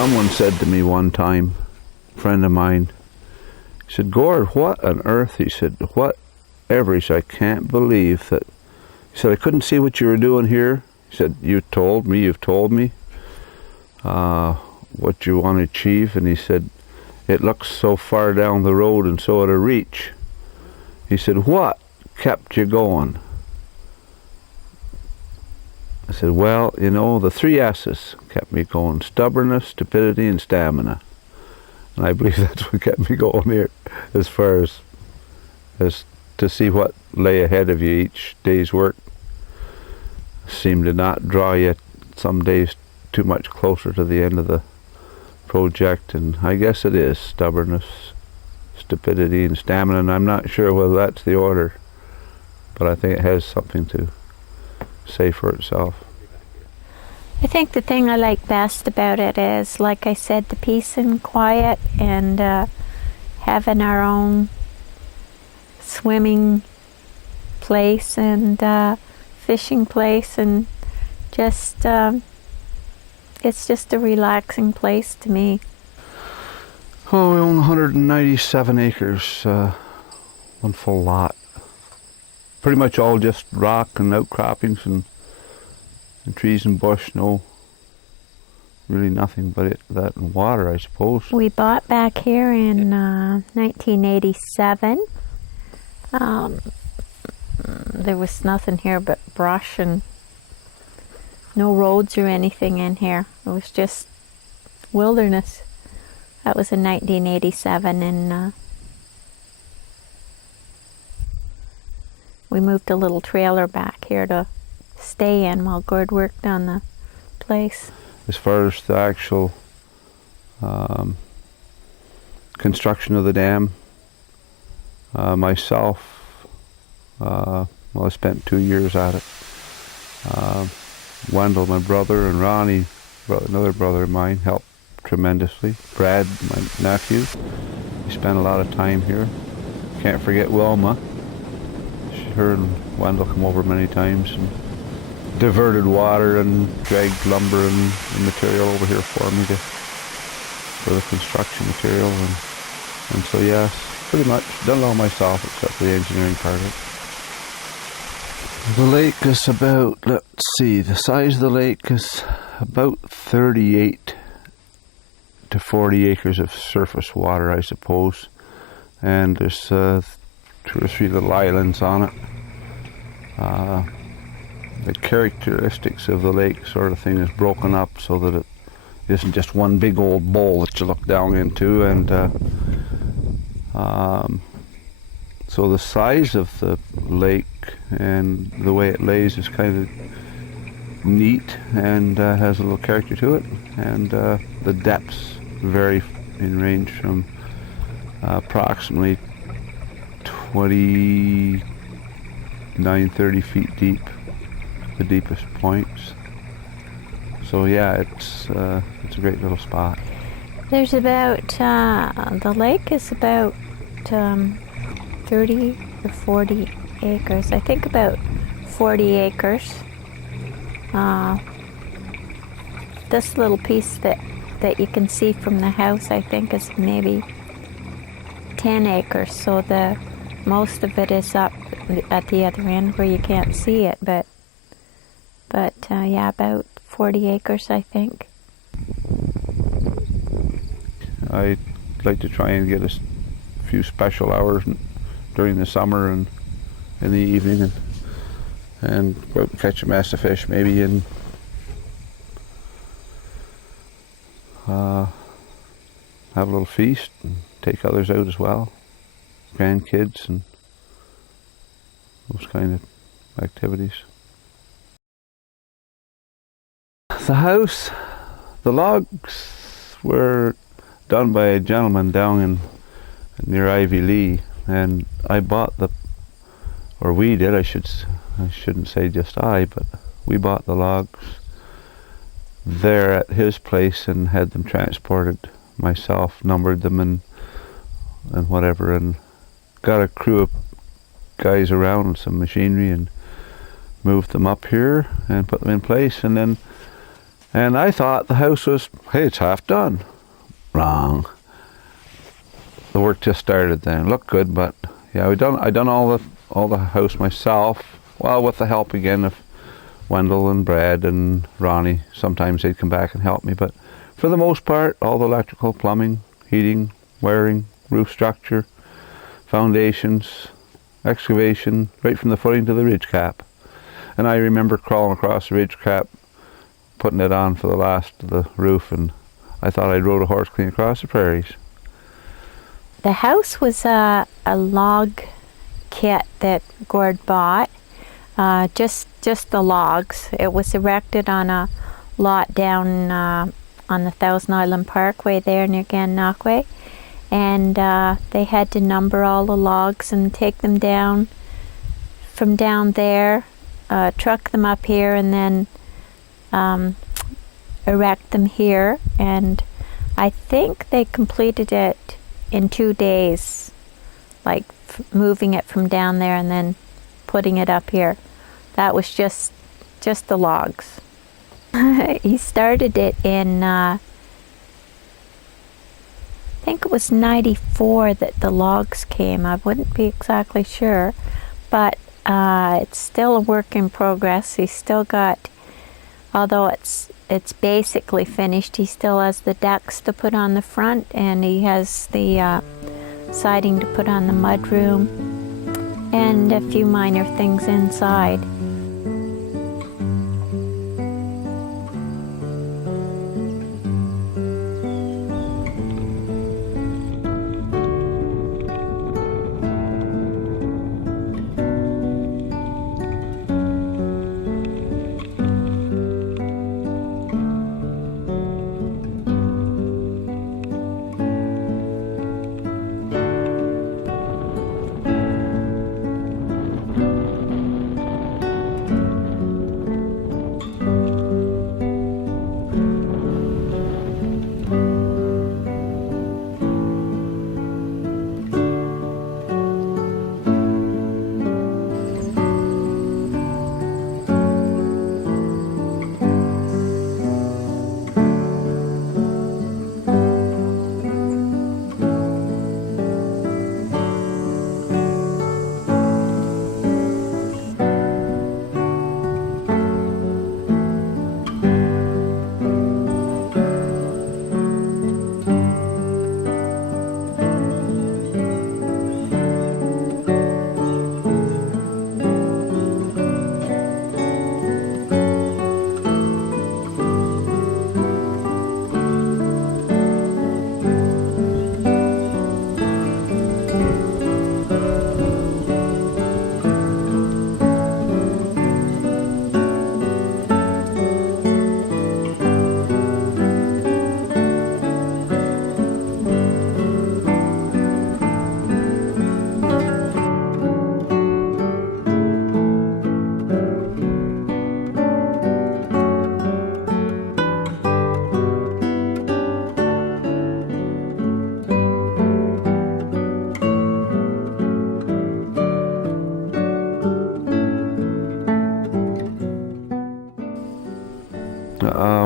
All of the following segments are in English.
Someone said to me one time, a friend of mine, he said, Gord, what on earth? He said, whatever? He said, I can't believe that. He said, I couldn't see what you were doing here. He said, you've told me what you want to achieve. And he said, it looks so far down the road and so out of reach. He said, what kept you going? I said, well, you know, the 3 S's kept me going: stubbornness, stupidity, and stamina. And I believe that's what kept me going here, as far as to see what lay ahead of you. Each day's work seemed to not draw you some days too much closer to the end of the project. And I guess it is stubbornness, stupidity, and stamina. And I'm not sure whether that's the order, but I think it has something to say for itself. I think the thing I like best about it is, like I said, the peace and quiet, and having our own swimming place and fishing place, and just it's just a relaxing place to me. Oh, we own 197 acres, one full lot. Pretty much all just rock and outcroppings and trees and bush. No, really nothing but that and water, I suppose. We bought back here in 1987. There was nothing here but brush and no roads or anything in here. It was just wilderness. That was in 1987, and we moved a little trailer back here to stay in while Gord worked on the place. As far as the actual construction of the dam, myself, well, I spent 2 years at it. Wendell, my brother, and Ronnie, another brother of mine, helped tremendously. Brad, my nephew, we spent a lot of time here. Can't forget Wilma. Her and Wendell come over many times and diverted water and dragged lumber and material over here for me for the construction material, and so yes, pretty much done it all myself except for the engineering part of it. The lake is about, let's see, the size of the lake is about 38 to 40 acres of surface water, I suppose, and there's 2 or 3 little islands on it. The characteristics of the lake sort of thing is broken up so that it isn't just one big old bowl that you look down into, and so the size of the lake and the way it lays is kind of neat and has a little character to it, and the depths vary in range from approximately 29-30 feet deep, the deepest points. So yeah, it's a great little spot. There's about the lake is about 30 or 40 acres. I think about 40 acres. This little piece that you can see from the house, I think, is maybe 10 acres. So the most of it is up at the other end where you can't see it, but yeah, about 40 acres, I think. I'd like to try and get a few special hours during the summer and in the evening, and go out and catch a mess of fish maybe, and have a little feast and take others out as well, grandkids and those kind of activities. The house, the logs were done by a gentleman down in near Ivy Lee, and I bought or we did, I shouldn't say just I, but we bought the logs there at his place and had them transported myself, numbered them and whatever, and got a crew of guys around and some machinery and moved them up here and put them in place, and then And I thought the house was, hey, it's half done. Wrong. The work just started then. Looked good, but yeah, I done all the house myself. Well, with the help again of Wendell and Brad and Ronnie. Sometimes they'd come back and help me, but for the most part, all the electrical, plumbing, heating, wiring, roof structure, foundations, excavation, right from the footing to the ridge cap. And I remember crawling across the ridge cap, putting it on for the last of the roof, and I thought I'd rode a horse clean across the prairies. The house was a log kit that Gord bought, just the logs. It was erected on a lot down on the Thousand Island Parkway there near Gananoque, and they had to number all the logs and take them down from down there, truck them up here, and then erect them here. And I think they completed it in 2 days, like moving it from down there and then putting it up here. That was just the logs. He started it in I think it was 94 that the logs came. I wouldn't be exactly sure, but it's still a work in progress. He's still got, although it's basically finished, he still has the decks to put on the front, and he has the siding to put on the mudroom, and a few minor things inside.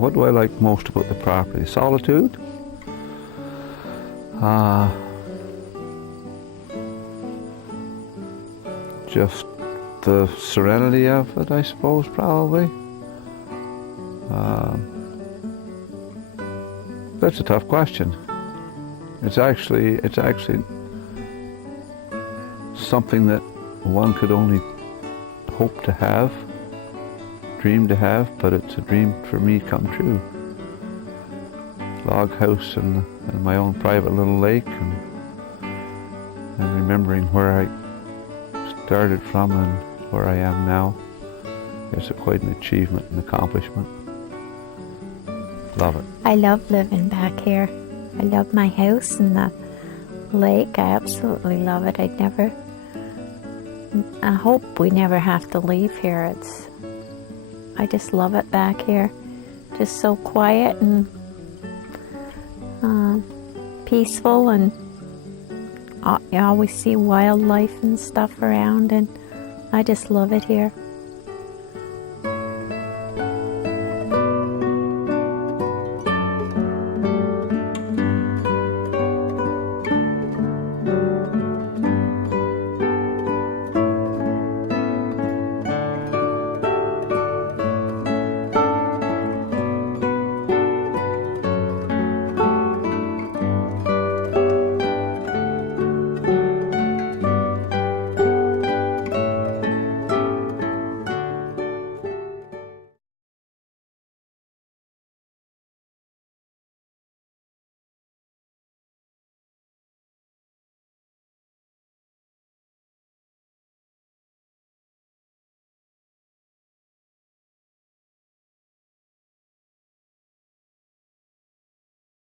What do I like most about the property? Solitude? Just the serenity of it, I suppose, probably. That's a tough question. It's actually something that one could only hope to have, dream to have, but it's a dream for me come true. Log house and my own private little lake, and remembering where I started from and where I am now. It's quite an achievement and accomplishment. Love it. I love living back here. I love my house and the lake. I absolutely love it. I hope we never have to leave here. I just love it back here. Just so quiet and peaceful, and you always see wildlife and stuff around, and I just love it here.